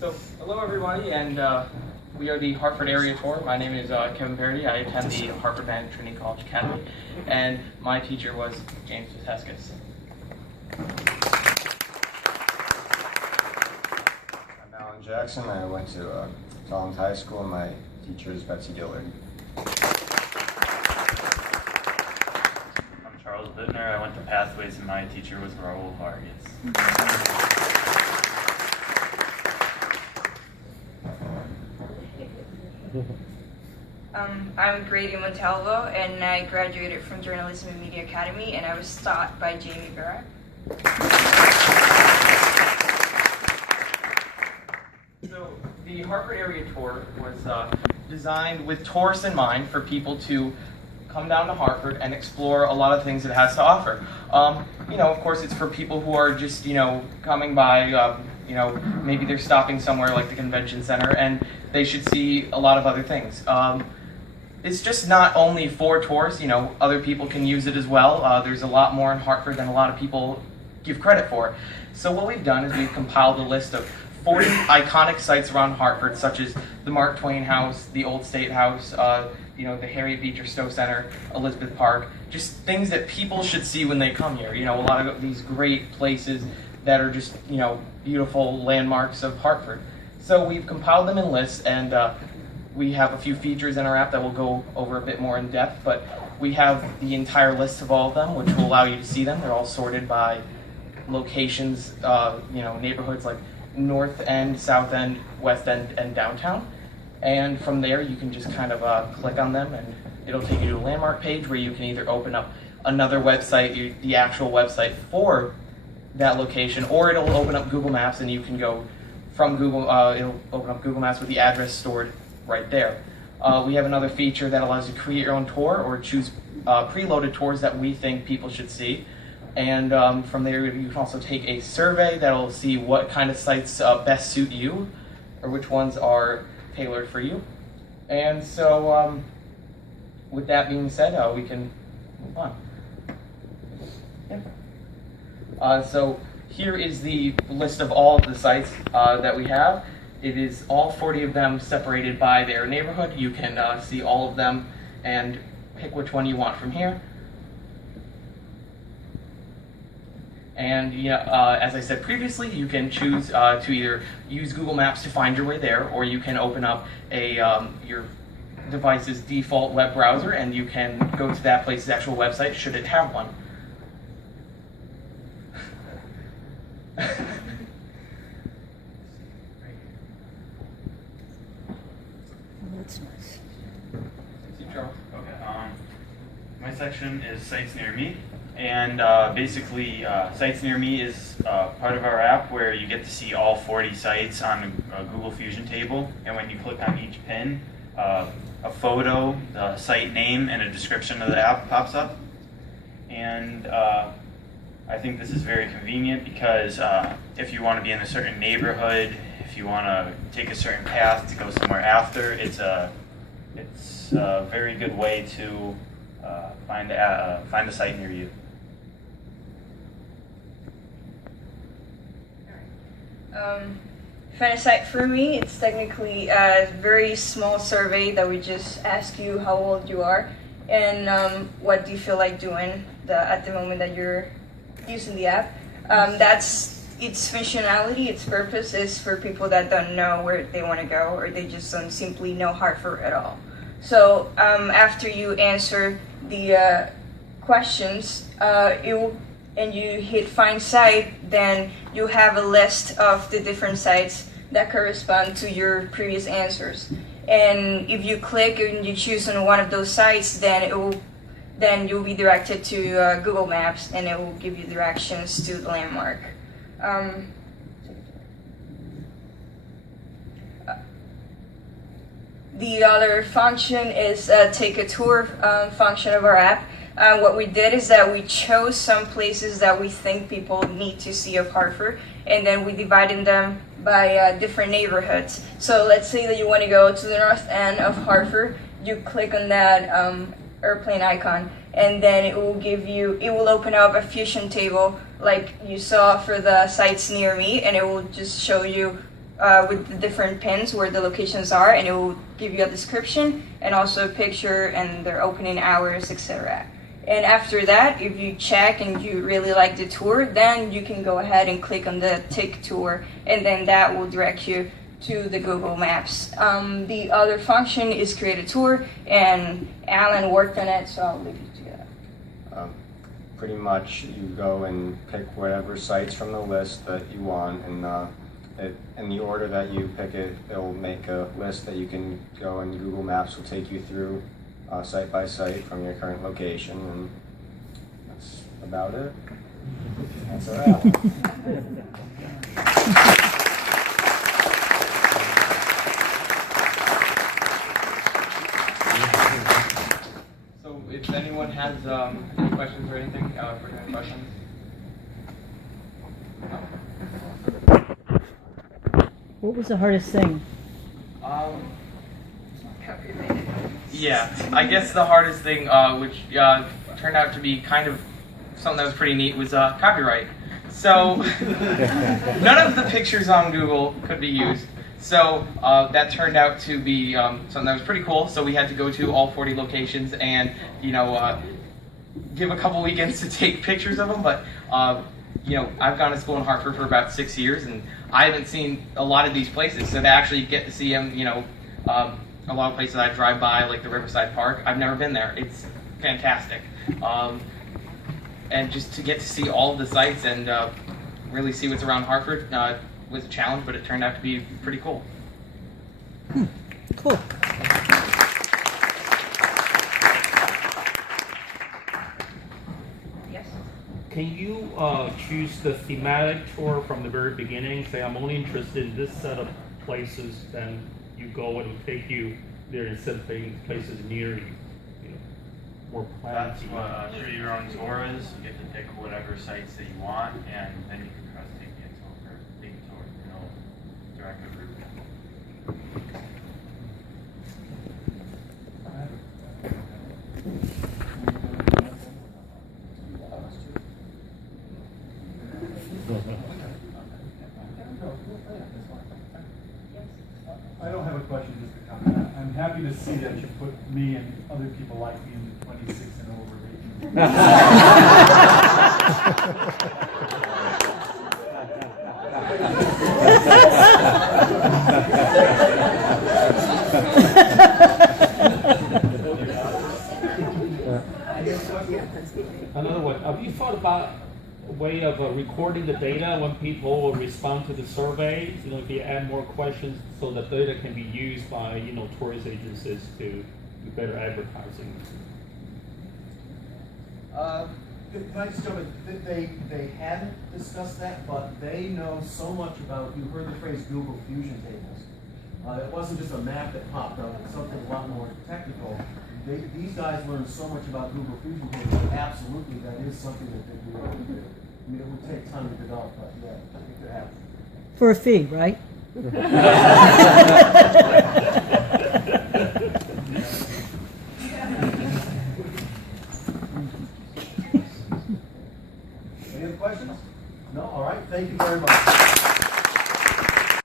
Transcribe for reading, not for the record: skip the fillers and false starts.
So, hello everybody, and we are the Hartford area tour. My name is Kevin Parody. I attend the Hartford Band at Trinity College Academy, and my teacher was James Viteskis. I'm Alan Jackson. I went to Collins High School, and my teacher is Betsy Dillard. I'm Charles Bittner. I went to Pathways, and my teacher was Raul Vargas. I'm Grady Montalvo, and I graduated from Journalism and Media Academy, and I was taught by Jamie Vera. So the Hartford area tour was designed with tourists in mind for people to come down to Hartford and explore a lot of things it has to offer. Of course, it's for people who are just, coming by, maybe they're stopping somewhere like the convention center, and they should see a lot of other things. It's just not only for tourists, other people can use it as well. There's a lot more in Hartford than a lot of people give credit for. So what we've done is we've compiled a list of 40 iconic sites around Hartford, such as the Mark Twain House, the Old State House, the Harriet Beecher Stowe Center, Elizabeth Park, just things that people should see when they come here. A lot of these great places that are just, beautiful landmarks of Hartford. So we've compiled them in lists, and we have a few features in our app that we'll go over a bit more in depth, but we have the entire list of all of them, which will allow you to see them. They're all sorted by locations, neighborhoods like North End, South End, West End, and downtown. And from there, you can just kind of click on them, and it'll take you to a landmark page where you can either open up another website, the actual website for that location, or it'll open up Google Maps, and you can go from Google, it'll open up Google Maps with the address stored right there. We have another feature that allows you to create your own tour or choose preloaded tours that we think people should see. And from there, you can also take a survey that'll see what kind of sites best suit you, or which ones are tailored for you. And so, with that being said, we can move on. Yeah. So here is the list of all of the sites that we have. It is all 40 of them separated by their neighborhood. You can see all of them and pick which one you want from here. And as I said previously, you can choose to either use Google Maps to find your way there, or you can open up your device's default web browser, and you can go to that place's actual website, should it have one. That's nice. Okay. My section is Sites Near Me, and basically, Sites Near Me is part of our app where you get to see all 40 sites on a Google Fusion table, and when you click on each pin, a photo, the site name, and a description of the app pops up. And I think this is very convenient because if you want to be in a certain neighborhood, if you want to take a certain path to go somewhere after, it's a very good way to find a site near you. Find a site for me. It's technically a very small survey that we just ask you how old you are and what do you feel like doing at the moment that you're using the app. That's its functionality, its purpose is for people that don't know where they want to go, or they just don't simply know Hartford at all. So after you answer the questions, and you hit find site, then you have a list of the different sites that correspond to your previous answers. And if you click and you choose on one of those sites, then you'll be directed to Google Maps, and it will give you directions to the landmark. The other function is take a tour function of our app. What we did is that we chose some places that we think people need to see of Hartford, and then we divided them by different neighborhoods. So let's say that you want to go to the north end of Hartford. You click on that airplane icon, and then it will open up a fusion table like you saw for the sites near me, and it will just show you with the different pins where the locations are, and it will give you a description and also a picture and their opening hours, etc. And after that, if you check and you really like the tour, then you can go ahead and click on the tick tour, and then that will direct you to the Google Maps. The other function is create a tour, and Alan worked on it, so I'll leave you to that. Pretty much you go and pick whatever sites from the list that you want, and in the order that you pick it, it'll make a list that you can go, and Google Maps will take you through site by site from your current location, and that's about it. That's a wrap. So if anyone has any questions or anything, if we're doing questions. What was the hardest thing? Yeah, I guess the hardest thing, which turned out to be kind of something that was pretty neat, was copyright. So none of the pictures on Google could be used. So that turned out to be something that was pretty cool. So we had to go to all 40 locations and, give a couple weekends to take pictures of them. But, I've gone to school in Hartford for about 6 years, and I haven't seen a lot of these places. So to actually get to see them, a lot of places I drive by, like the Riverside Park, I've never been there. It's fantastic. And just to get to see all of the sites and really see what's around Hartford was a challenge, but it turned out to be pretty cool. Cool. Yes. Can you choose the thematic tour from the very beginning? Say, I'm only interested in this set of places, then you go and it'll take you there instead of taking places near you. More planned. That's what sure your own tour is. You get to pick whatever sites that you want, and then you can press take the tour, direct the route. I don't have a question, just a comment. I'm happy to see that you put me and other people like me in the 26 and over Another one. Have you thought about a way of recording the data when people will respond to the survey? If you add more questions so that data can be used by, tourist agencies to do better advertising. Can I just jump in? They hadn't discussed that, but they know so much about, you heard the phrase Google Fusion tables. It wasn't just a map that popped up, it's something a lot more technical. These guys learned so much about Google Fusion tables that absolutely that is something that they'd be able to do. I mean, it would take time to develop, but yeah, I think they're happy. For a fee, right?